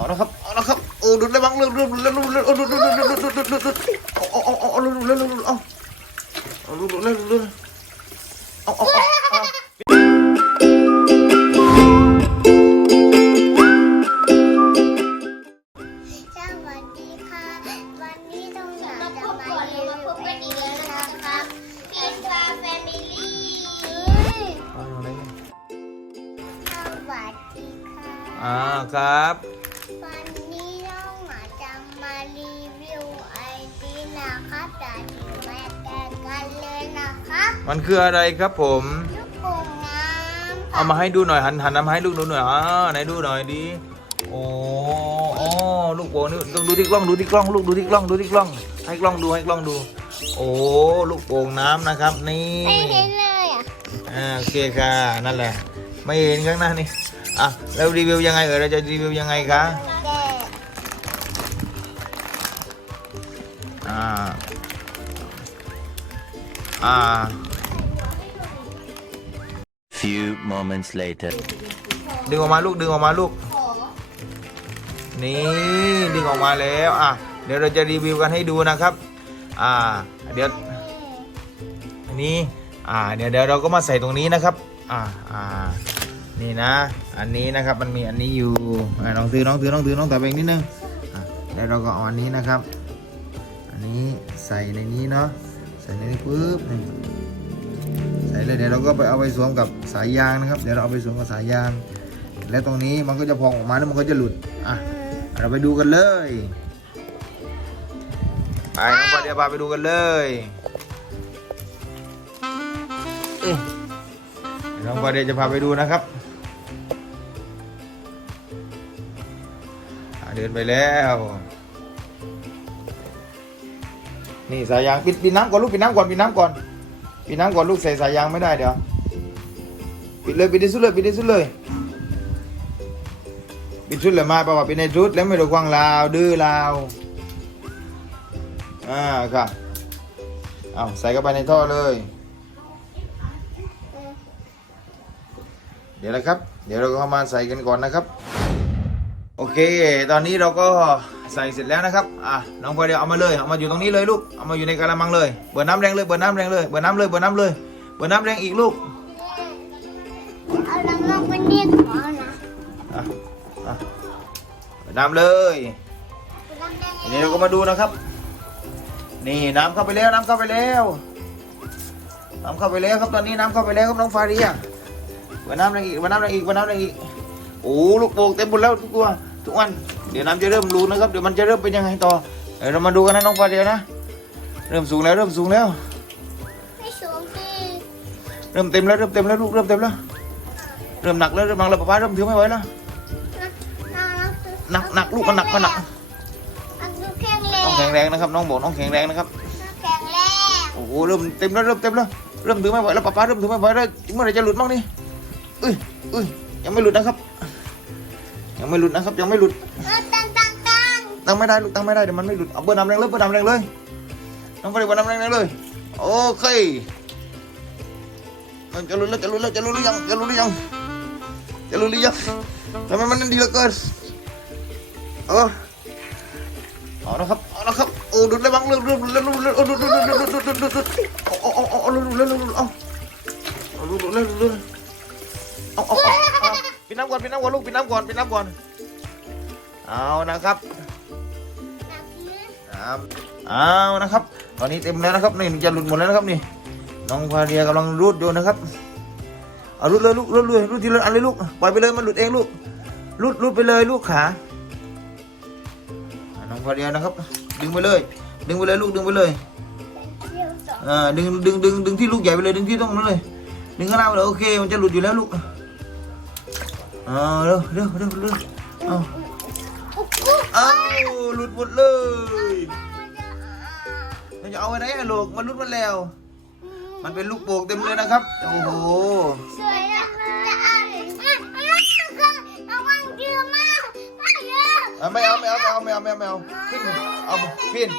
เอาละครับเอาละครับโอ้ดุด้บ้างเร็วเร็วเร็วเร็วโอ้ดุดดุดดุดดุดดุดดุดดุดเอาเอาเอาเอาเร็วเร็วเร็วเร็วเอาเอาเร็วเร็วเร็วเอาเอาเอาสวัสดีค่ะ วันนี้ตรงอยากจะมารีวิวเพลงนะครับพิซซ่าแฟมิลี่สวัสดีค่ะอ่าครับ มันคืออะไรครับผม ลูกโป่งน้ำเอามาให้ดูหน่อยหันหันน้ำให้ลูกดูหน่อยอ่าไหนดูหน่อยดิโอ้โอ้ลูกโป่งนี่ดูดูที่กล้องดูที่กล้องลูกดูที่กล้องดูที่กล้อง ให้กล้องดูให้กล้องดู โอ้ลูกโป่งน้ำนะครับ นี่ไม่เห็นเลยอะอ่าโอเคค่ะนั่นแหละ ไม่เห็นข้างหน้านี่อะแล้วรีวิวยังไงเออเราจะรีวิวยังไงคะแกะอ่าอ่า Few moments later. ดึงออกมาลูกดึงออกมาลูก นี่ดึงออกมาแล้วอะเดี๋ยวเราจะรีวิวกันให้ดูนะครับ อ่า เดี๋ยวอันนี้อ่าเดี๋ยวเดี๋ยวเราก็มาใส่ตรงนี้นะครับ อ่าอ่านี่นะ อันนี้นะครับมันมีอันนี้อยู่น้องถือน้องถือน้องถือน้องแต่ไปนิดนึงแล้วเราก็เอาอันนี้นะครับ อันนี้ใส่ในนี้เนาะใส่ในนี้ปุ๊บ ใส่เลยเดี๋ยวเราก็ไปเอาไปสวมกับสายยางนะครับ เดี๋ยวเราเอาไปสวมกับสายยาง และตรงนี้มันก็จะพองออกมาแล้วมันก็จะหลุดอะเราไปดูกันเลยไปน้องปาเดียพาไปดูกันเลยเอ้ยน้องปาเดียจะพาไปดูนะครับเดินไปแล้ว นี่สายยางปิดปิดน้ำก่อนลูกปิดน้ำก่อนปิดน้ำก่อน ปิดน้ำก่อนลูกใส่สายยางไม่ได้เดี๋ยว ปิดเลยปิดที่สุดเลยปิดที่สุดเลยปิดชุดเลยมาเพราะว่าป็นในชุดแล้วไม่รู้กวางลาวดื้อลาวอ่าครับเอาใส่เข้าไปในท่อเลย เดี๋ยวนะครับ เดี๋ยวเราก็มาใส่กันก่อนนะครับ โอเค ตอนนี้เราก็ ใส่เสร็จแล้วนะครับอะน้องพลอยเดี๋ยวเอามาเลยเอามาอยู่ตรงนี้เลยลูกเอามาอยู่ในกระมังเลยเบิดน้ำแรงเลยเบิดน้ำแรงเลยเบิดน้ำเลยเบิดน้ำเลยเบิดน้ำแรงอีกลูกเอาน้ำมันเป็นนี่ขอนะอะอะเบิดน้ำเลยน้ำแดงทีนี้เราก็มาดูนะครับ นี่น้ำเข้าไปแล้วน้ำเข้าไปแล้วน้ำเข้าไปแล้วครับตอนนี้น้ำเข้าไปแล้วครับน้องฟาเรียวันน้ำอะไรอีกวันน้ำอะไรอีกวันน้ำอะไรอีกโอ้ลูกโป่งเต็มหมดแล้วทุกตัว ทุกวันเดี๋ยวน้ำจะเริ่มรูนะครับเดี๋ยวมันจะเริ่มเป็นยังไงต่อเดี๋ยวเรามาดูกันนะน้องฟาเรียนะ เริ่มสูงแล้วเริ่มสูงแล้ว ไม่สูงสิเริ่มเต็มแล้วเริ่มเต็มแล้วลูกเริ่มเต็มแล้ว เริ่มหนักแล้วเริ่มหนักแล้วป้าเริ่มถือไม่ไหวแล้วน้ำน้ำหนักหนักลูกมันหนักมันหนักน้ำดูแข็งแรน้องงแข็งแรงนะครับน้องบอกน้องแข็งแรงนะครับแข็งแรงโอ้โหเริ่มเต็มแล้วเริ่มเต็มแล้วเริ่มถือไม่ไหวแล้วป้าป้าเริ่มถือไม่ไหวแล้วเมื่อไหรจะหลุดบ้างนี่เอ้ยเอ้ยยังไม่หลุดนะครับ ยังไม่หลุดนะครับ ยังไม่หลุดตังตังตังตังไม่ได้ลูกตังไม่ได้เดี๋ยวมันไม่หลุดเอาเบอร์น้ำแรงเลยเบอร์น้ำแรงเลยน้องฟรีเบอร์น้ำแรงเลย โอเคจะหลุดแล้วจะหลุดแล้วจะหลุดหรือยังจะหลุดหรือยังจะหลุดหรือยังทำไมมันนั่นดีเหลือเกินเออเอาละครับเอาละครับโอ้ดูดแล้วบังเรื่องเรื่องเรื่องเรื่องดูดดูดดูดดูดดูดดูดดูดเอาเอาเอาเอาดูดดูดดูดเอาดูดดูดดูดเอาเอา น้ำก่อนปิดน้ำก่อนลูกปิดน้ำก่อนปิดน้ำก่อน เอานะครับครับเอานะครับ ตอนนี้เต็มแล้วนะครับนี่จะหลุดหมดแล้วนะครับนี่ น้องพาเรียกำลังรูดอยู่นะครับ เอารูดเลยลูกรูดเลยรูดทีละอันเลยลูก ปล่อยไปเลยมันหลุดเองลูก รูดรูดไปเลยลูกขาอ่าน้องพาเรียนะครับ ดึงไปเลย ดึงไปเลยลูกดึงไปเลยอ่าดึงดึงดึงดึงที่ลูกใหญ่ไปเลยดึงที่ตรงนั้นเลย ดึงข้างล่างไปเลยโอเค มันจะหลุดอยู่แล้วลูก เอาเร็วเร็วเร็วเร็วเอาเอาหลุดหมดเลยเราจะเอาไว้ไหนอะลูกมันรุดมันแล้ว มันเป็นลูกโป่งเต็มเลยนะครับ โอ้โห สวยจังเลยจะเอาไม่เอาไม่เอาไม่เอาไม่เอาไม่เอาไม่เอาขึ้นเอาพิน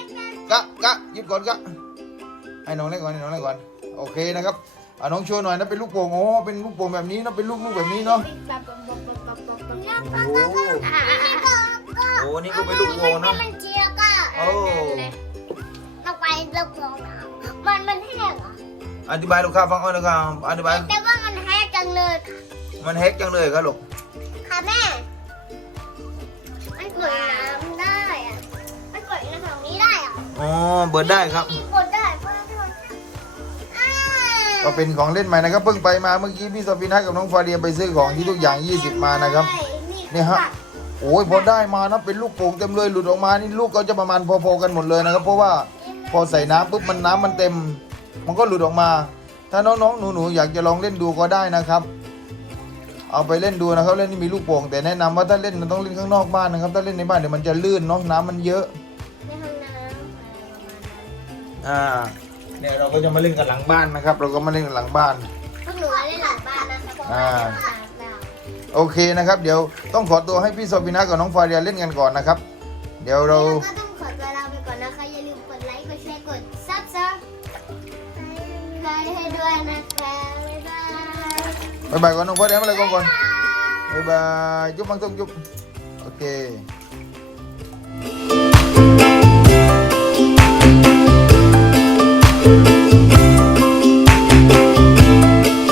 กะกะหยุดก่อนกะให้น้องเล่นก่อนให้น้องเล่นก่อน โอเคนะครับ อะน้องโชว์หน่อยนะเป็นลูกโป่งโอ้เป็นลูกโป่งแบบนี้เนาะเป็นลูกลูกแบบนี้เนาะโอ้โหก็นี่ก็เป็นลูกโป่งนะมันเจียกอะโอ้เราไปลูกโป่งน้ำมันมันแห้งเหรออธิบายลูกค้าฟังเอาหน่อยครับอธิบายแต่ว่ามันแห้งจังเลยค่ะมันแฮกจังเลยครับลูกค่ะแม่มันกดน้ำได้อะมันกดน้ำแบบนี้ได้อะอ๋อเบิร์ดได้ครับ ก็เป็นของเล่นใหม่นะครับเพิ่งไปมาเมื่อกี้พี่โซฟินัทกับน้องฟาเดียไปซื้อของที่ทุกอย่าง 20 มานะครับนี่ฮะโอ้ยพอได้มานะเป็นลูกโป่งเต็มเลยหลุดออกมานี่ลูกก็จะประมาณพอๆกันหมดเลยนะครับ เพราะว่าพอใส่น้ำปุ๊บมันน้ำมันเต็ม มันก็หลุดออกมา ถ้าน้องๆหนูๆอยากจะลองเล่นดูก็ได้นะครับเอาไปเล่นดูนะครับเล่นนี่มีลูกโป่งแต่แนะนำว่าถ้าเล่นมันต้องเล่นข้างนอกบ้านนะครับ ถ้าเล่นในบ้านเดี๋ยวมันจะลื่นเนาะน้ำมันเยอะในห้องน้ำอ่า เนี่ยเราก็จะมาเล่นกันหลังบ้านนะครับ เราก็มาเล่นกันหลังบ้าน พวกหนูเล่นหลังบ้านนะคะเพราะว่าอ่าเดี๋ยวอาบน้ำโอเคนะครับ เดี๋ยวต้องขอตัวให้พี่โซฟินัทกับน้องฟาเดียเล่นกันก่อนนะครับ เดี๋ยวเรา แล้วก็ต้องขอตัวลาไปก่อนนะคะ อย่าลืมกดไลค์ กดแชร์ กดซับซ้ำไลค์ให้ด้วยนะคะบ๊ายบายบ๊ายบายก่อนน้องฟาเดียมาเลยก่อนก่อนบ๊ายบายจุ๊บมังตุ้งจุ๊บโอเค